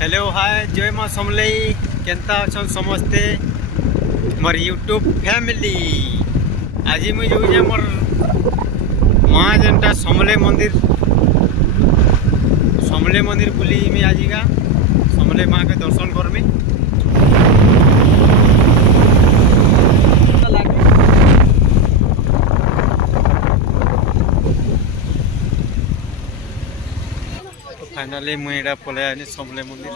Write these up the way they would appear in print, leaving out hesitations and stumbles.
hello hi जय माँ Samalei Kenta अच्छा समस्ते मोर यूट्यूब फैमिली आज मुझे जो मोर माँ जेनटा समले मंदिर बुली में आज का समले माँ के दर्शन करमी फाइनाली मुझे पलै आनी समले मंदिर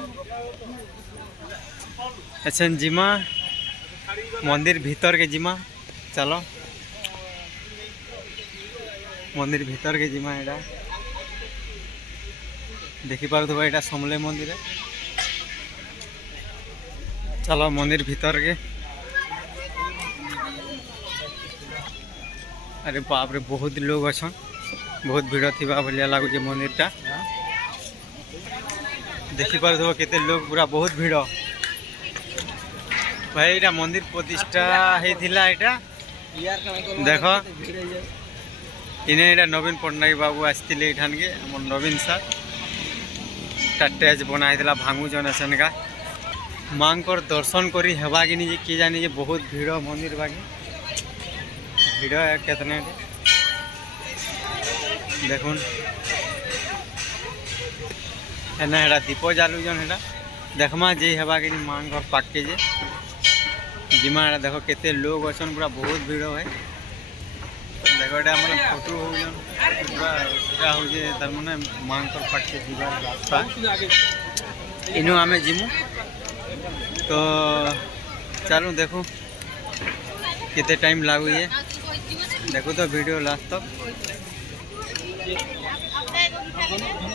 अच्छा जिमा मंदिर भीतर के जिमा चलो मंदिर भीतर के जिमा एटा देखी पार एटा समले मंदिर है चलो मंदिर भीतर के अरे बाप रे बहुत लोग अच्छा बहुत भीड़ थी भाया लगुच मंदिर टा देखी पार केते लोग पूरा बहुत भीड़ भाई एटा मंदिर प्रतिष्ठा होता एटा देख इन्हें एटा नवीन पट्टनायक बाबू आसते ठान के नवीन सर स्टेज बनाई भांगुचन एसन का माँ दर्शन करी हेबा कि नहीं किए जानी बहुत भीड़ मंदिर बाकी भीड़ कितने देखुन एना हेड़ा दीप जालुजन हेड़ा देखमा जे हेबा कि माँ पाके जे जिमा देख केते लोग अछन पूरा बहुत भीड़ है देखो एटा हमर फोटो होजन पूरा हो जे तार माने मां कर पाके जीवा रास्ता इनु आमे जिमु तो चलो देखो केते टाइम लागु ये देखो तो वीडियो लास्ट तक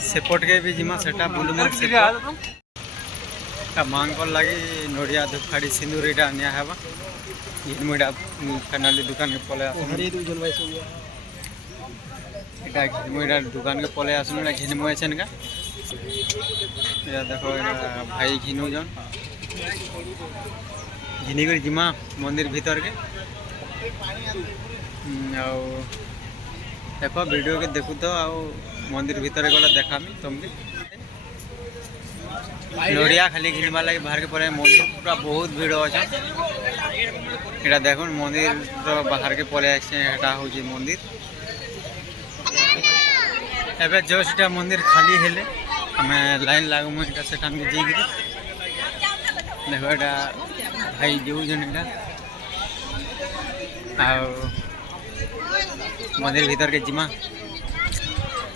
सेपट के भी जिमा सेटा बुलमा सेटा मांग कर लगी नड़िया धूपखाड़ी सिंदूर इटा निया हेबा घिनमुड़ा फाइनाली दुकान के पले इटा घिनमुड़ा दुकान के पले आसनु ना घिनमुआ छन का या देखो भाई घिनु जन घिनी कर जिमा मंदिर भीतर के देखो वीडियो के देखु तो मंदिर भीतर गला देखामी तुमके नड़िया खाली घिनवा लगे बाहर के पड़े मंदिर पूरा बहुत भीड़ अच्छा एटा देखो मंदिर बाहर के पड़े आटा हूँ मंदिर एबे जस्ट मंदिर खाली हेले हमें लाइन लागू एटा सेठान के जीगिरी देखो एटा भाई जो जन एटा मंदिर भीतर के जिमा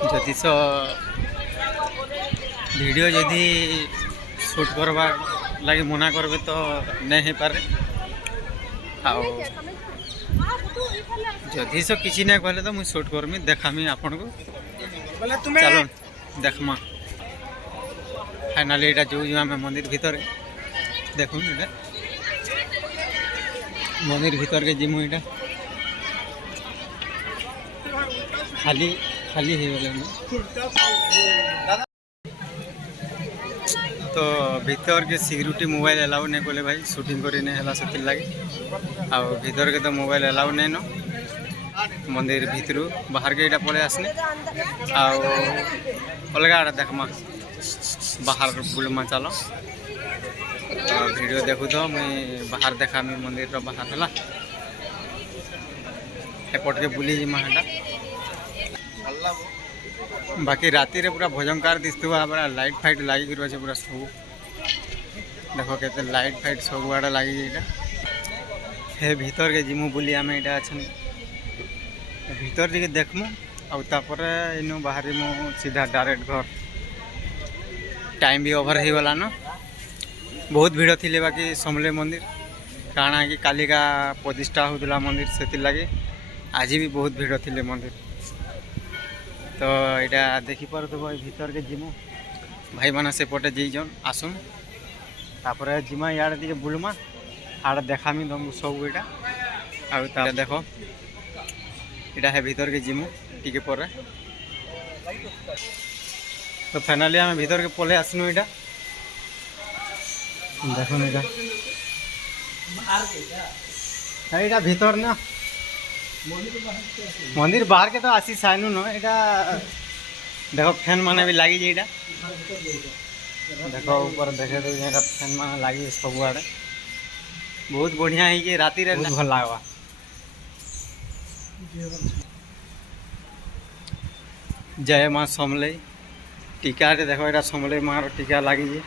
जदि वीडियो जदि शूट करवा लगे मना करबे तो नहीं हो पारे जदि सो किसी नहीं कहले तो मुझे शूट करमी देखामी आपन को चलो देखमा फाइनाली एटा जो आम मंदिर भीतर देखो एटा मंदिर भीतर के जिमु एटा खाली खाली हो गले तो भीतर के सिक्यूरिटी मोबाइल अलाउ नहीं कले भाई शूटिंग करी नहीं हला से लगे आ भीतर के तो मोबाइल अलाउ नहीं न मंदिर भीतर बाहर के पड़े आसने अलग आड़े देखमा बाहर बुलमा चलो वीडियो देखु तो मुई बाहर देखा मंदिर बाहर है एपट के बुली जिमा बाकी राति रे पूरा भजनकार दिखुआ पूरा लाइट फाइट लगी पूरा सब देखो के लाइट फाइट सब आड़े लगी हे भीतर के जिमु बुली आम यहाँ अच्छा भीतर जी देखमु आपर इनु बाहर मु सीधा डायरेक्ट घर टाइम भी ओवर हो गला न बहुत भीड़ थी बाकी समले मंदिर काଣା कि कालिका प्रतिष्ठा होता मंदिर से लगे आज भी बहुत भीड़ थी मंदिर तो यहाँ देखी पार तो भीतर के जिमु भाई माना से पटे जीजन आसुन तापर जिमा यार टे बुलमा आड़ देखामी तुमको सब यहाँ देखो यहाँ है भीतर के जिमु टी पर तो फाइनाली आम भीतर के पले आसनु यहाँ देखो यहाँ भीतर ना मंदिर बाहर के तो आसी साइनु न एटा देखो फैन माने भी लगी जाइटा देख ऊपर देखे तो फैन मान लगी सब आड़े बहुत बढ़िया है राति रे भल लगवा जय माँ समलई टीका देखो यहाँ समलई माँ टीका लगी